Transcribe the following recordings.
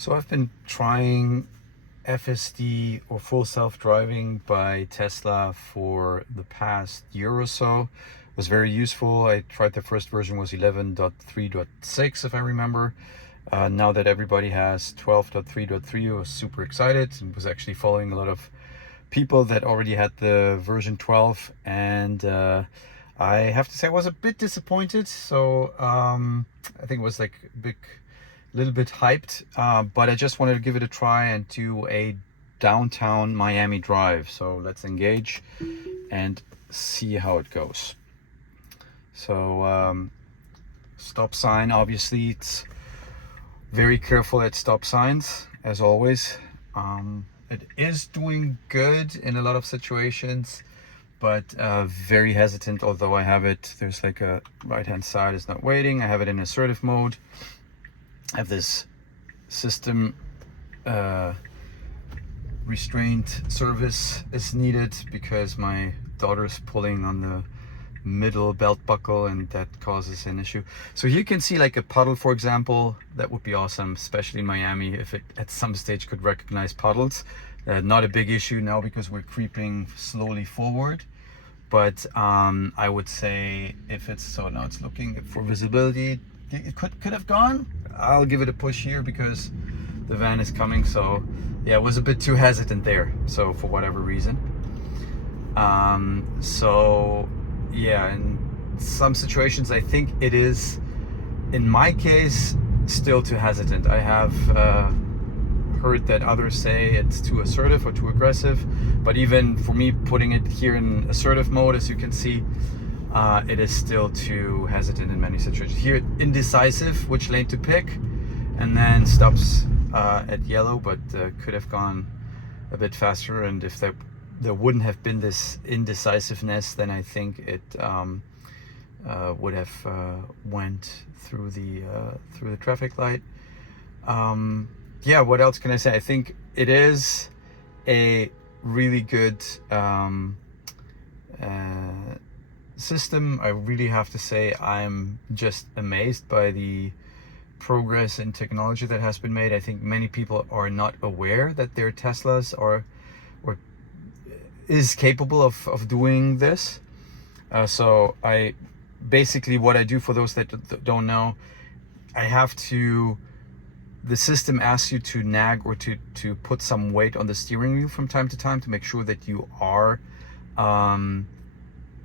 So I've been trying FSD or full self-driving by Tesla for the past year or so. It was very useful. I tried the first version was 11.3.6 if I remember. Now that everybody has 12.3.3, I was super excited and was actually following a lot of people that already had the version 12, and I have to say I was a bit disappointed. So I think it was like a little bit hyped, but I just wanted to give it a try and do a downtown Miami drive. So let's engage and see how it goes. So stop sign, obviously it's very careful at stop signs as always. It is doing good in a lot of situations, but very hesitant. Although I have it, there's like a right hand side is not waiting. I have it in assertive mode. I have this system restraint service is needed because my daughter is pulling on the middle belt buckle and that causes an issue. So here you can see like a puddle, for example. That would be awesome, especially in Miami, if it at some stage could recognize puddles. Not a big issue now because we're creeping slowly forward, but I would say if it's, so now it's looking for visibility, it could have gone. I'll give it a push here because the van is coming. So yeah, it was a bit too hesitant there, so for whatever reason. So yeah, in some situations I think it is, in my case, still too hesitant. I have heard that others say it's too assertive or too aggressive, but even for me, putting it here in assertive mode, as you can see, it is still too hesitant in many situations. Here, indecisive which lane to pick, and then stops at yellow, but could have gone a bit faster. And if there wouldn't have been this indecisiveness, then I think it would have went through the traffic light. Yeah, what else can I say? I think it is a really good system. I really have to say I'm just amazed by the progress in technology that has been made. I think many people are not aware that their Teslas are or is capable of doing this. So I basically, what I do, for those that don't know, I have to, the system asks you to nag or to put some weight on the steering wheel from time to time to make sure that you are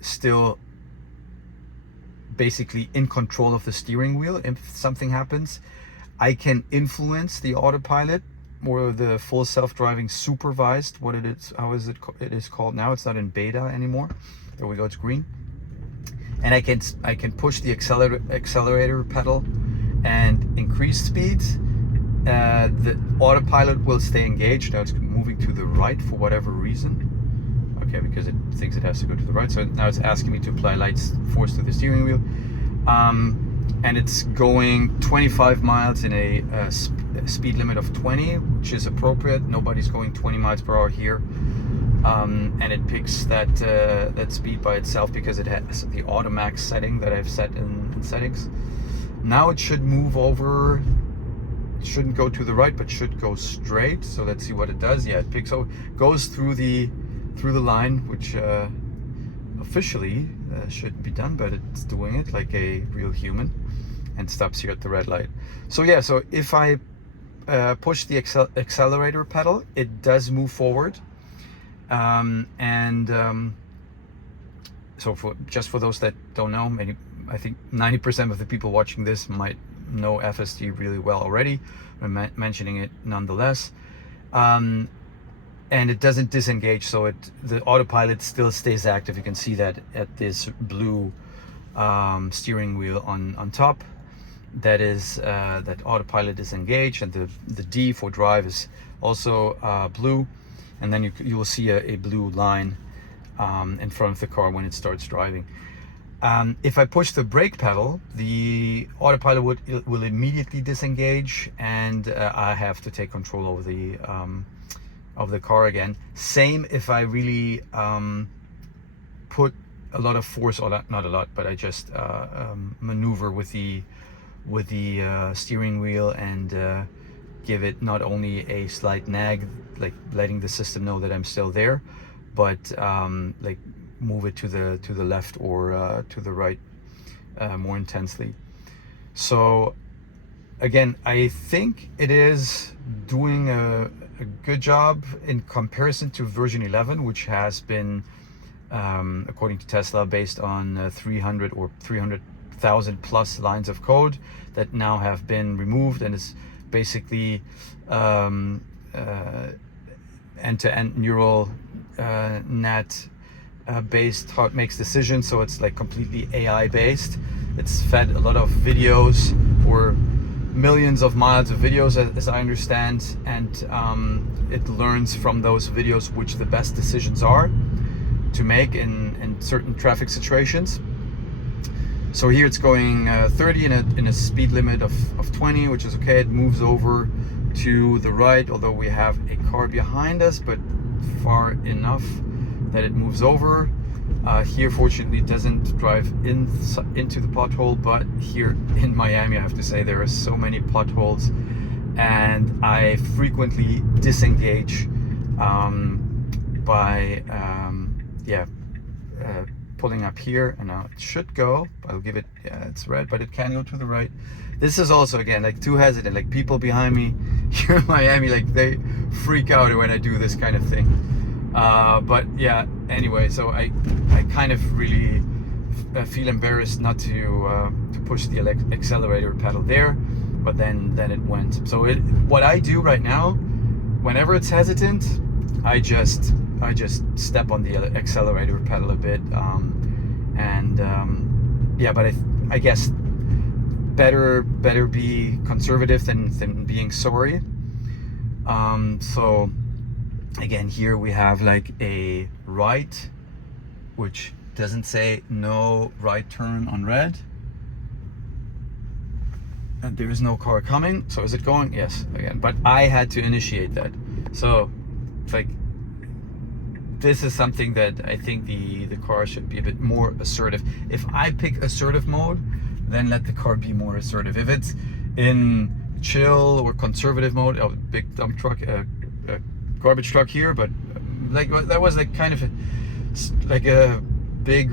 still basically in control of the steering wheel. If something happens, I can influence the autopilot or the full self-driving supervised, what it is, how is it, it is called now. It's not in beta anymore. There we go, it's green. And I can push the accelerator pedal and increase speeds. The autopilot will stay engaged. Now it's moving to the right for whatever reason. Okay, because it thinks it has to go to the right. So now it's asking me to apply light force to the steering wheel. And it's going 25 miles in a speed limit of 20, which is appropriate. Nobody's going 20 miles per hour here. And it picks that speed by itself because it has the automax setting that I've set in settings. Now it should move over. It shouldn't go to the right, but should go straight. So let's see what it does. Yeah, it picks over, goes through the line, which officially shouldn't be done, but it's doing it like a real human, and stops here at the red light. So yeah, so if I push the accelerator pedal, it does move forward. So for those that don't know, I think 90% of the people watching this might know FSD really well already. I'm mentioning it nonetheless. And it doesn't disengage, so the autopilot still stays active. You can see that at this blue steering wheel on top. That is that autopilot is engaged, and the D for drive is also blue. And then you will see a blue line in front of the car when it starts driving. If I push the brake pedal, the autopilot will immediately disengage, and I have to take control over of the car again. Same if I really put a lot of force, or not a lot, but I just maneuver with the steering wheel and give it not only a slight nag, like letting the system know that I'm still there, but like move it to the left or to the right more intensely. So again, I think it is doing a good job in comparison to version 11, which has been, according to Tesla, based on 300 or 300,000 plus lines of code that now have been removed, and is basically end-to-end neural net based how it makes decisions. So it's like completely AI based. It's fed a lot of videos, or millions of miles of videos, as I understand, and it learns from those videos which the best decisions are to make in certain traffic situations. So here it's going 30 in a speed limit of 20, which is okay. It moves over to the right, although we have a car behind us, but far enough that it moves over. Here, fortunately, it doesn't drive into the pothole, but here in Miami, I have to say, there are so many potholes, and I frequently disengage by pulling up here, and now it should go. I'll give it, it's red, but it can go to the right. This is also, again, like too hesitant. Like people behind me here in Miami, like they freak out when I do this kind of thing. But yeah, anyway, so I kind of really feel embarrassed not to push the accelerator pedal there, but then it went. So what I do right now, whenever it's hesitant, I just step on the accelerator pedal a bit, yeah, but I guess better be conservative than being sorry. So again, here we have like a right, which doesn't say no right turn on red, and there is no car coming. So is it going? Yes, again, but I had to initiate that. So it's like, this is something that I think the car should be a bit more assertive. If I pick assertive mode, then let the car be more assertive. If it's in chill or conservative mode, oh, big dump truck, garbage truck here, but like that was like kind of like a big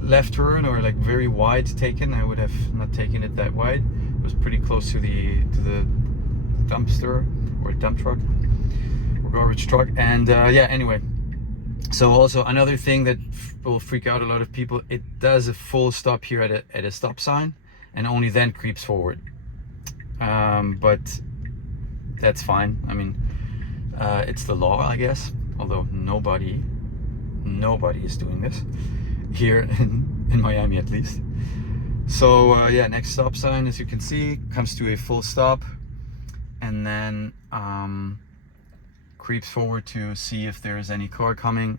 left turn, or like very wide taken. I would have not taken it that wide. It was pretty close to the dumpster or dump truck or garbage truck. And yeah, anyway, so also another thing that will freak out a lot of people, it does a full stop here at a stop sign, and only then creeps forward. But that's fine. I mean, it's the law, I guess, although nobody is doing this here in Miami, at least. So yeah, next stop sign, as you can see, comes to a full stop, and then creeps forward to see if there is any car coming,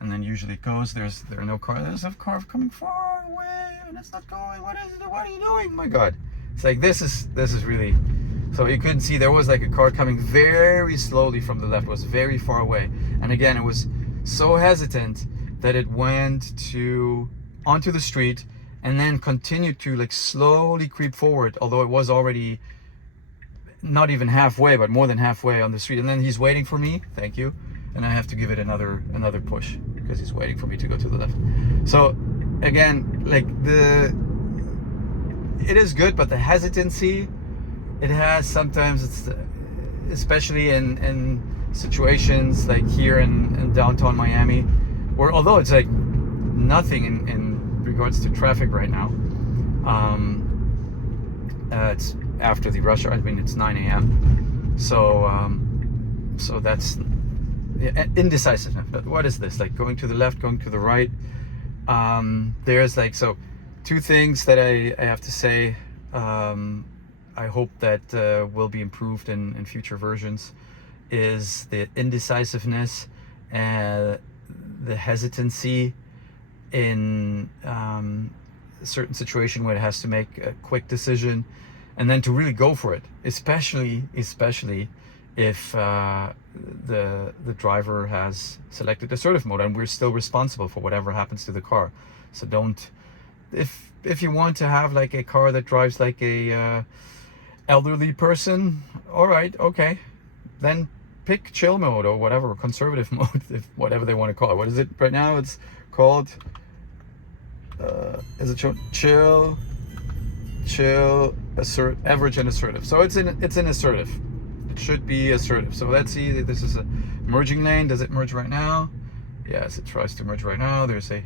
and then usually it goes. There are no cars. There's a car coming far away, and it's not going. What is it? What are you doing? My God! It's like this is really. So you couldn't see, there was like a car coming very slowly from the left, was very far away. And again, it was so hesitant that it went onto the street and then continued to like slowly creep forward, although it was already not even halfway, but more than halfway on the street. And then he's waiting for me, thank you. And I have to give it another push because he's waiting for me to go to the left. So again, like it is good, but the hesitancy it has sometimes, it's especially in situations like here in downtown Miami, where although it's like nothing in regards to traffic right now, it's after the rush hour. I mean, it's 9 a.m. So so that's indecisiveness. But what is this? Like going to the left, going to the right. There's like, so two things that I have to say. I hope that will be improved in future versions, is the indecisiveness and the hesitancy in a certain situation where it has to make a quick decision, and then to really go for it, especially if the driver has selected assertive mode, and we're still responsible for whatever happens to the car. So don't, if you want to have like a car that drives like a elderly person, all right, okay, then pick chill mode or whatever, conservative mode, if whatever they want to call it. What is it right now? It's called is it chill, average and assertive. So it's in assertive. It should be assertive. So let's see, this is a merging lane. Does it merge right now? Yes, it tries to merge right now. There's a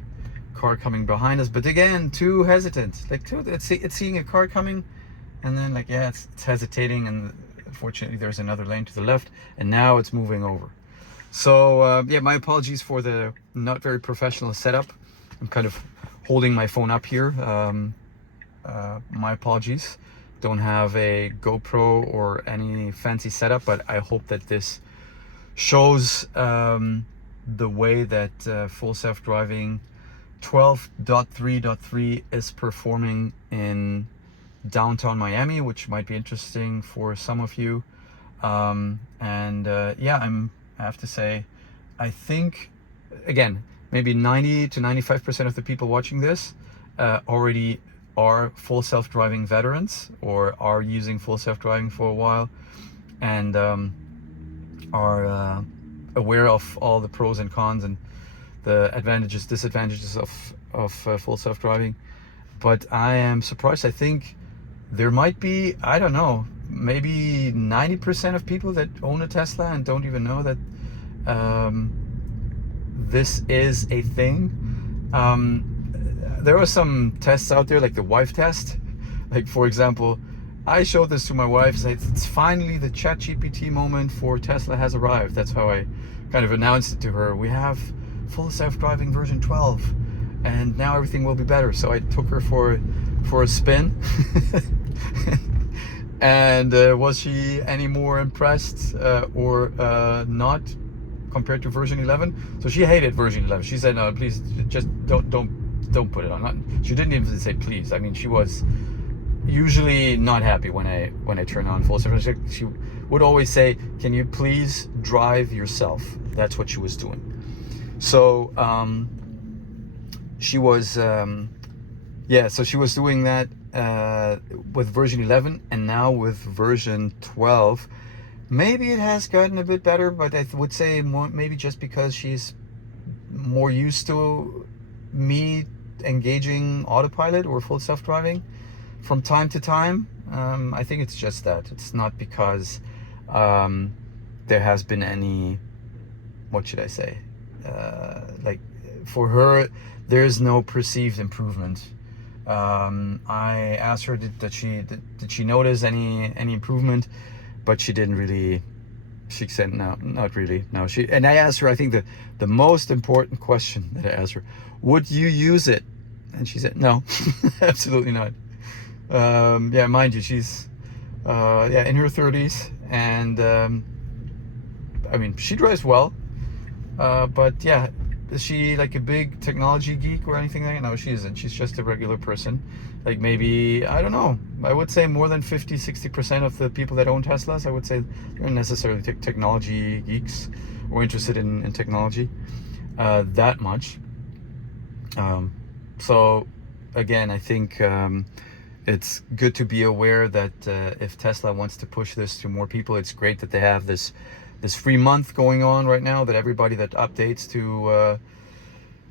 car coming behind us, but again, too hesitant. Like it's seeing a car coming, and then like, yeah, it's hesitating, and unfortunately there's another lane to the left, and now it's moving over. So yeah, my apologies for the not very professional setup. I'm kind of holding my phone up here. My apologies. Don't have a GoPro or any fancy setup, but I hope that this shows the way that full self-driving 12.3.3 is performing in downtown Miami, which might be interesting for some of you. Yeah, I have to say, I think, again, maybe 90 to 95% of the people watching this already are full self-driving veterans or are using full self-driving for a while, and are aware of all the pros and cons and the advantages, disadvantages of full self-driving. But I am surprised. I think there might be, I don't know, maybe 90% of people that own a Tesla and don't even know that this is a thing. There are some tests out there, like the wife test. Like, for example, I showed this to my wife, said it's finally the ChatGPT moment for Tesla has arrived. That's how I kind of announced it to her. We have full self-driving version 12, and now everything will be better. So I took her for a spin. And was she any more impressed or not compared to version 11? So she hated version 11. She said, no, please just don't put it on. She didn't even say please. I mean, she was usually not happy when I turn on full self. She would always say, can you please drive yourself? That's what she was doing. So she was so she was doing that with version 11, and now with version 12 maybe it has gotten a bit better, but I would say more, maybe just because she's more used to me engaging autopilot or full self-driving from time to time. I think it's just that. It's not because there has been any, what should I say, like for her there's no perceived improvement. I asked her did she notice any improvement, but she didn't really. She said no, not really. No, and I asked her, I think the most important question that I asked her, would you use it? And she said no. Absolutely not. Yeah, mind you, she's in her 30s, and I mean, she drives well, but yeah, is she like a big technology geek or anything like that? No, she isn't. She's just a regular person. Like, maybe, I don't know, I would say more than 50-60% of the people that own Teslas, I would say they're necessarily technology geeks or interested in technology that much. So again, I think it's good to be aware that if Tesla wants to push this to more people, it's great that they have this free month going on right now, that everybody that updates to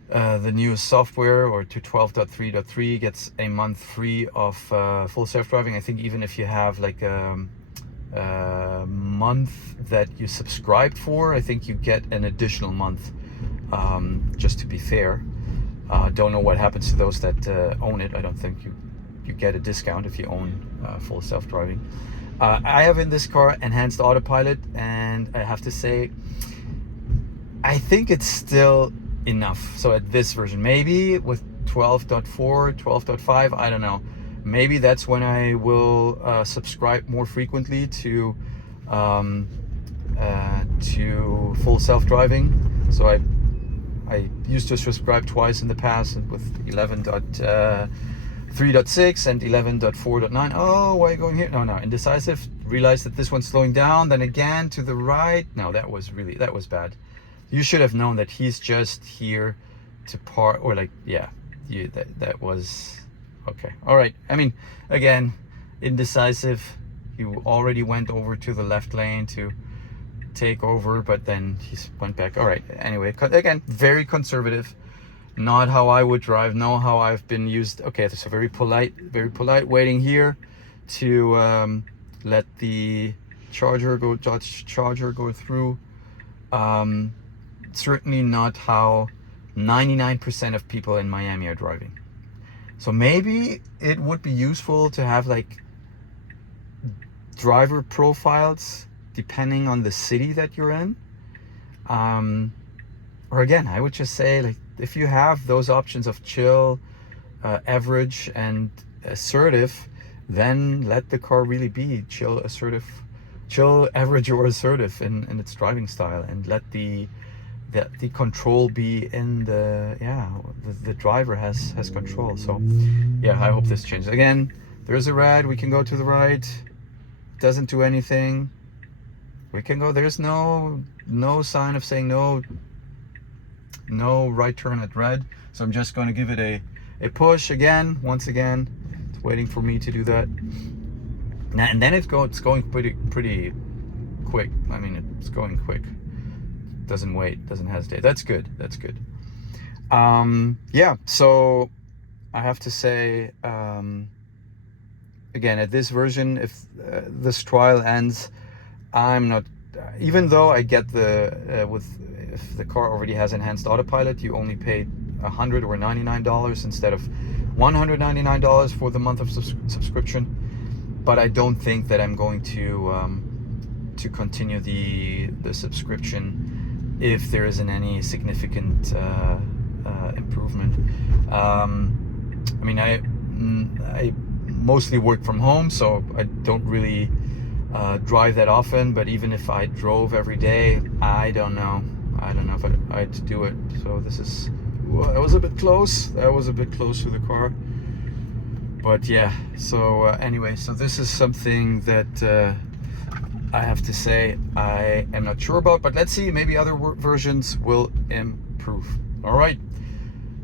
the newest software or to 12.3.3 gets a month free of full self-driving. I think even if you have like a month that you subscribed for, I think you get an additional month, just to be fair. Don't know what happens to those that own it. I don't think you get a discount if you own full self-driving. I have in this car enhanced autopilot, and I have to say, I think it's still enough. So at this version, maybe with 12.4, 12.5, I don't know. Maybe that's when I will subscribe more frequently to full self-driving. So I used to subscribe twice in the past with 11.3.6 and 11.4.9. Oh, why are you going here? No, indecisive. Realized that this one's slowing down. Then again to the right. No, that was bad. You should have known that he's just here to park, or like, yeah, that was okay. All right. I mean, again, indecisive. He already went over to the left lane to take over, but then he went back. All right, anyway, again, very conservative, not how I would drive, not how I've been used. Okay, so very polite, waiting here to let the Dodge Charger go through. Certainly not how 99% of people in Miami are driving. So maybe it would be useful to have like driver profiles depending on the city that you're in. Or again, I would just say, like, if you have those options of chill, average, and assertive, then let the car really be chill, assertive, chill, average, or assertive in its driving style, and let the control be in the driver has control. So yeah, I hope this changes. Again, there's a red, we can go to the right, doesn't do anything. We can go, there's no sign of saying no right turn at red. So I'm just going to give it a push again, once again. It's waiting for me to do that. And then it's going pretty quick. I mean, it's going quick. Doesn't wait, doesn't hesitate. That's good. Yeah, so I have to say, again, at this version, if this trial ends, I'm not, even though I get if the car already has enhanced autopilot, you only pay $100 or $99 instead of $199 for the month of subscription. But I don't think that I'm going to continue the subscription if there isn't any significant improvement. I mean, I mostly work from home, so I don't really drive that often. But even if I drove every day, I don't know if I'd do it. So this is, well, that was a bit close. That was a bit close to the car. But yeah, so anyway, so this is something that I have to say I am not sure about, but let's see, maybe other versions will improve. All right,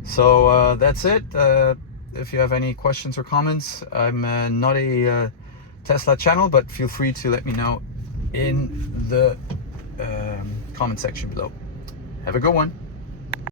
so that's it. If you have any questions or comments, I'm not a Tesla channel, but feel free to let me know in the comment section below. Have a good one.